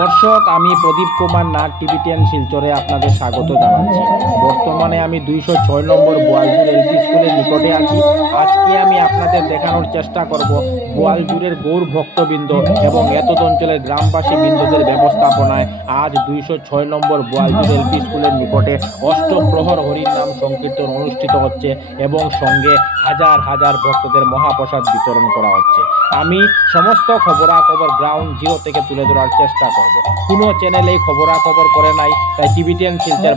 দর্শক, আমি প্রদীপ Kumar Nag TV ten শিলচরে আপনাদের স্বাগত জানাচ্ছি। বর্তমানে আমি দুইশো ছয় নম্বর বোয়ালজুর এলপি স্কুলের নিকটে আছি। আজকে আমি আপনাদের দেখানোর চেষ্টা করব বোয়ালজুরের গৌর ভক্তবৃন্দ এবং এতদ অঞ্চলের গ্রামবাসী বৃন্দদের ব্যবস্থাপনায় আজ দুইশো ছয় নম্বর বোয়ালজুর এলপি স্কুলের নিকটে অষ্টপ্রহর হরির নাম সংকীর্তন অনুষ্ঠিত হচ্ছে এবং সঙ্গে হাজার হাজার ভক্তদের মহাপ্রসাদ বিতরণ করা হচ্ছে। আমি সমস্ত খবরাখবর গ্রাউন্ড জিরো থেকে তুলে ধরার চেষ্টা করব। কোনো চ্যানেলেই খবরাখবর করে নাই, তাই টিভি টেন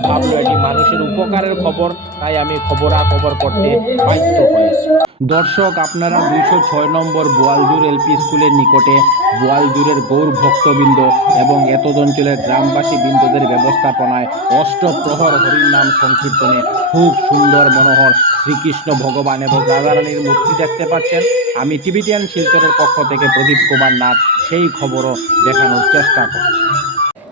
ভাবলো এটি মানুষের উপকারের খবর, তাই আমি খবরাখবর করতে বাধ্য হয়েছি। দর্শক, আপনারা দুইশো ছয় নম্বর বোয়ালজুর এলপি স্কুলের নিকটে বোয়ালজুরের গৌর ভক্তবৃন্দ এবং এতদ অঞ্চলের গ্রামবাসী বৃন্দদের ব্যবস্থাপনায় অষ্টপ্রহর হরির নাম সংকীর্তনে খুব সুন্দর মনোহর শ্রীকৃষ্ণ ভগবান এবং রাধারানীর মূর্তি দেখতে পাচ্ছেন। আমি টিভিটিয়ান শিলচরের পক্ষ থেকে প্রদীপ কুমার নাথ সেই খবরও দেখানোর চেষ্টা করছি।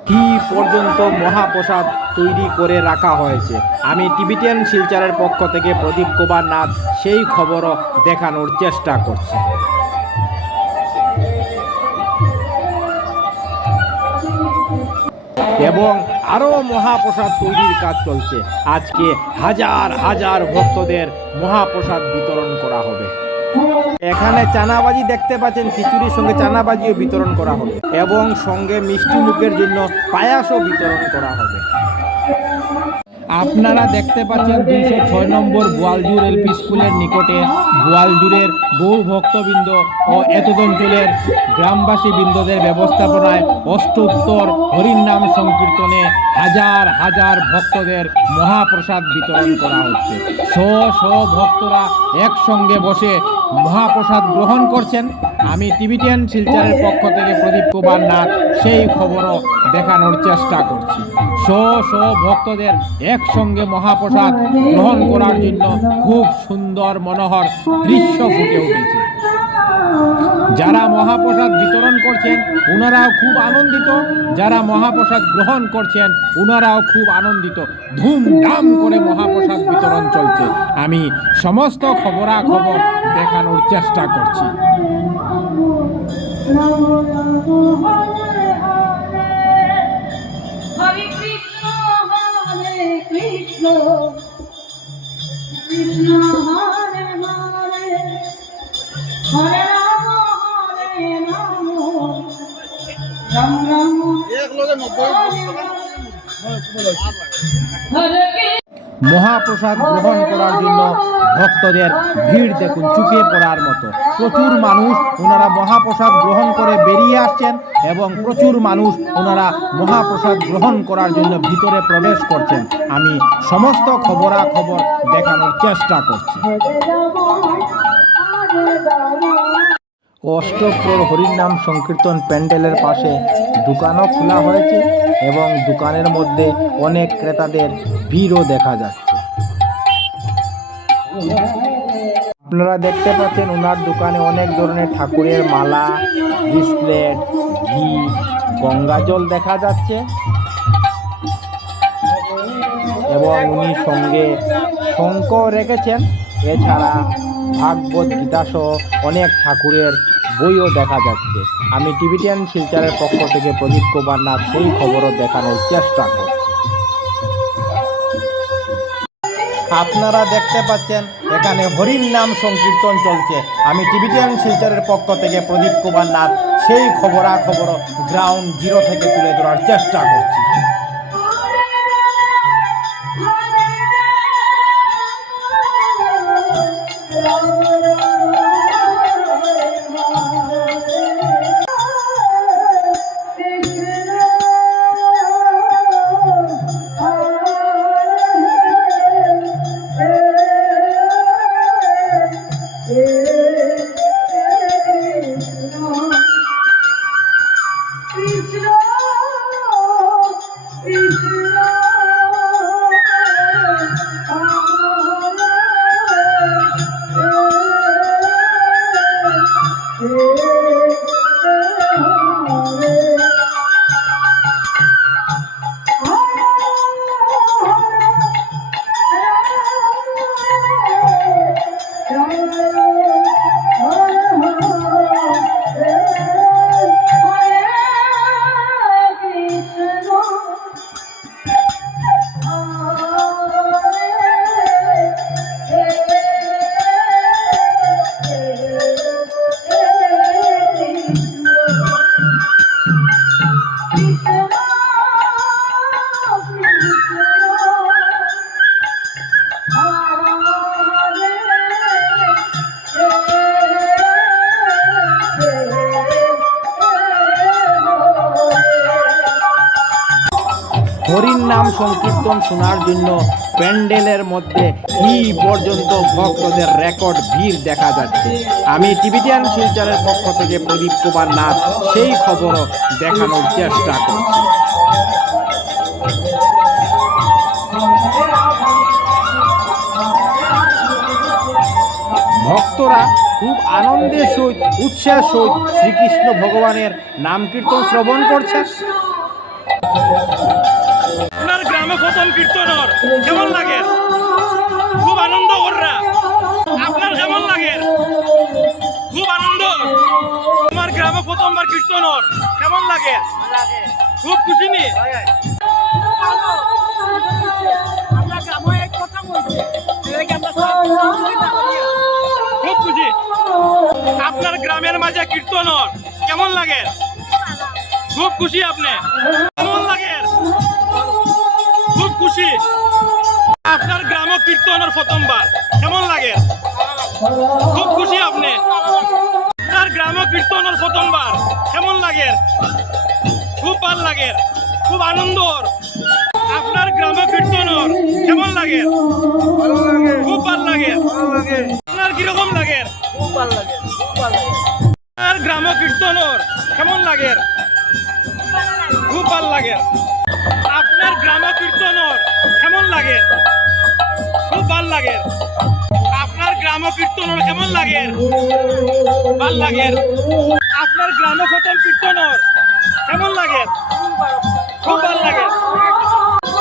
কি পর্যন্ত মহাপ্রসাদ তৈরি করে রাখা হয়েছে? আমি টিভিটিয়ান শিলচরের পক্ষ থেকে প্রদীপ কুমার নাথ সেই খবরও দেখানোর চেষ্টা করছি। এবং আরও মহাপ্রসাদ তৈরির কাজ চলছে। আজকে হাজার হাজার ভক্তদের মহাপ্রসাদ বিতরণ করা হবে। এখানে চানাবাজি দেখতে পাচ্ছেন, খিচুড়ির সঙ্গে চানাবাজিও বিতরণ করা হবে এবং সঙ্গে মিষ্টি মুখের জন্য পায়াসও বিতরণ করা হবে। আপনারা দেখতে পাচ্ছেন দুইশো ছয় নম্বর বোয়ালজুর এলপি স্কুলের নিকটে বোয়ালজুরের বহু ভক্তবৃন্দ ও এতদ অঞ্চলের গ্রামবাসী বৃন্দদের ব্যবস্থাপনায় অষ্টোত্তর হরির নাম সংকীর্তনে হাজার হাজার ভক্তদের মহাপ্রসাদ বিতরণ করা হচ্ছে। শ শ ভক্তরা একসঙ্গে বসে মহাপ্রসাদ গ্রহণ করছেন আমি টিভি টেন শিলচরের পক্ষ থেকে প্রদীপ কুমার নাথ। সেই খবরও দেখানোর চেষ্টা করছি। শ শ ভক্তদের একসঙ্গে মহাপ্রসাদ গ্রহণ করার জন্য খুব সুন্দর মনোহর দৃশ্য ফুটে উঠেছে। যারা মহাপ্রসাদ বিতরণ করছেন ওনারাও খুব আনন্দিত। যারা মহাপ্রসাদ গ্রহণ করছেন ওনারাও খুব আনন্দিত। ধুমধাম করে মহাপ্রসাদ বিতরণ চলছে। আমি সমস্ত খবরাখবর দেখানোর চেষ্টা করছি। হরে কৃষ্ণ হরে কৃষ্ণ। কৃষ্ণ হরে হরে হরে রাম হরে রাম। রাম রাম। হরে কৃষ্ণ মহাপ্রসাদ গ্রহণ করার জন্য ভক্তদের ভিড় দেখুন, চুকে পড়ার মতো। প্রচুর মানুষ ওনারা মহাপ্রসাদ গ্রহণ করে বেরিয়ে আসছেন এবং প্রচুর মানুষ ওনারা মহাপ্রসাদ গ্রহণ করার জন্য ভিতরে প্রবেশ করছেন। আমি সমস্ত খবরাখবর দেখানোর চেষ্টা করছি। অষ্টপ্রহর হরির নাম সংকীর্তন প্যান্ডেলের পাশে দোকানও খোলা হয়েছে এবং দোকানের মধ্যে অনেক ক্রেতাদের ভিড়ও দেখা যাচ্ছে। আপনারা দেখতে পাচ্ছেন ওনার দোকানে অনেক ধরনের ঠাকুরের মালা ব্রেসলেট ঘি, গঙ্গা জল দেখা যাচ্ছে। এবং উনি সঙ্গে শঙ্খ রেখেছেন। এছাড়া ভাগবত গীতা সহ অনেক ঠাকুরের বইও দেখা যাচ্ছে। আমি টিভিটিয়ান শিলচরের পক্ষ থেকে প্রদীপ কুমার নাথ সেই খবরও দেখানোর চেষ্টা করছি আপনারা দেখতে পাচ্ছেন, এখানে হরির নাম সংকীর্তন চলছে। আমি টিভিটিয়ান শিলচরের পক্ষ থেকে প্রদীপ কুমার নাথ, সেই খবরাখবর গ্রাউন্ড জিরো থেকে তুলে ধরার চেষ্টা করছি। নাম সংকীর্তন শোনার জন্য প্যান্ডেলের মধ্যে কি পর্যন্ত ভক্তদের রেকর্ড ভিড় দেখা যাচ্ছে। আমি টিভিটিয়ান শিলচরের পক্ষ থেকে প্রদীপ কুমার নাথ সেই খবরও দেখানোর চেষ্টা করছি। ভক্তরা খুব আনন্দের সহিত, উৎসাহের সহিত শ্রীকৃষ্ণ ভগবানের নাম কীর্তন শ্রবণ করছে গ্রামে প্রথম কীর্তনর কেমন লাগে? খুব আনন্দ কররা আপনার কেমন লাগে? খুব আনন্দ। আমার গ্রামে প্রথমবার কীর্তনর কেমন লাগে? খুব খুশি নি? খুব খুশি। আপনার গ্রামের মাঝে কীর্তনর কেমন লাগে? খুব খুশি আপনি। আপনার গ্রাম কীর্তনের প্রথমবার কেমন লাগে? খুব খুশি আপনি। আপনার গ্রাম কীর্তনের প্রথমবার কেমন লাগে? খুব ভালো লাগে। খুব আনন্দর আপনার গ্রাম কীর্তনর। কেমন লাগে? খুব ভালো লাগে। আপনার কীরকম লাগে খুব ভালো লাগে? আপনার গ্রাম কীর্তনর। কেমন লাগে? আপনার গ্রাম প্রথম কীর্তনর, কেমন লাগে? খুব ভালো লাগে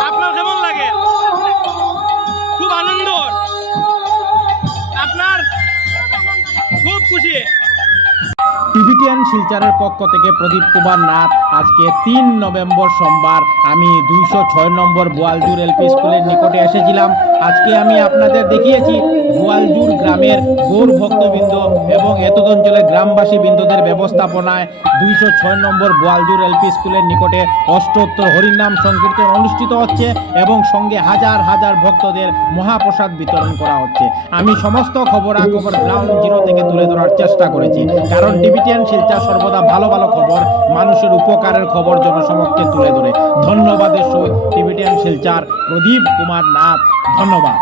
আপনার কেমন লাগে? খুব আনন্দ। আপনার খুব খুশি। টিভিটিয়ান শিলচরের পক্ষ থেকে প্রদীপ কুমার নাথ আজকে তিন নভেম্বর সোমবার আমি দুইশো ছয় নম্বর বোয়ালজুর এলপি স্কুলের নিকটে এসেছিলাম। আজকে আমি আপনাদের দেখিয়েছি বোয়ালজুর গ্রামের গৌর ভক্তবৃন্দ এবং এতদ অঞ্চলের গ্রামবাসী বৃন্দদের ব্যবস্থাপনায় দুইশো ছয় নম্বর বোয়ালজুর এলপি স্কুলের নিকটে অষ্টোত্তর হরিনাম সংকীর্তন অনুষ্ঠিত হচ্ছে এবং সঙ্গে হাজার হাজার ভক্তদের মহাপ্রসাদ বিতরণ করা হচ্ছে। আমি সমস্ত খবরাখবর গ্রাউন্ড জিরো থেকে তুলে ধরার চেষ্টা করেছি। কারণ ডিবিটিয়ান শিলচর সর্বদা ভালো ভালো খবর, মানুষের উপকারের খবর জনসমক্ষে তুলে ধরে। ধন্যবাদের সহিত টিভিটিয়ান শিলচার প্রদীপ কুমার নাথ। ধন্যবাদ।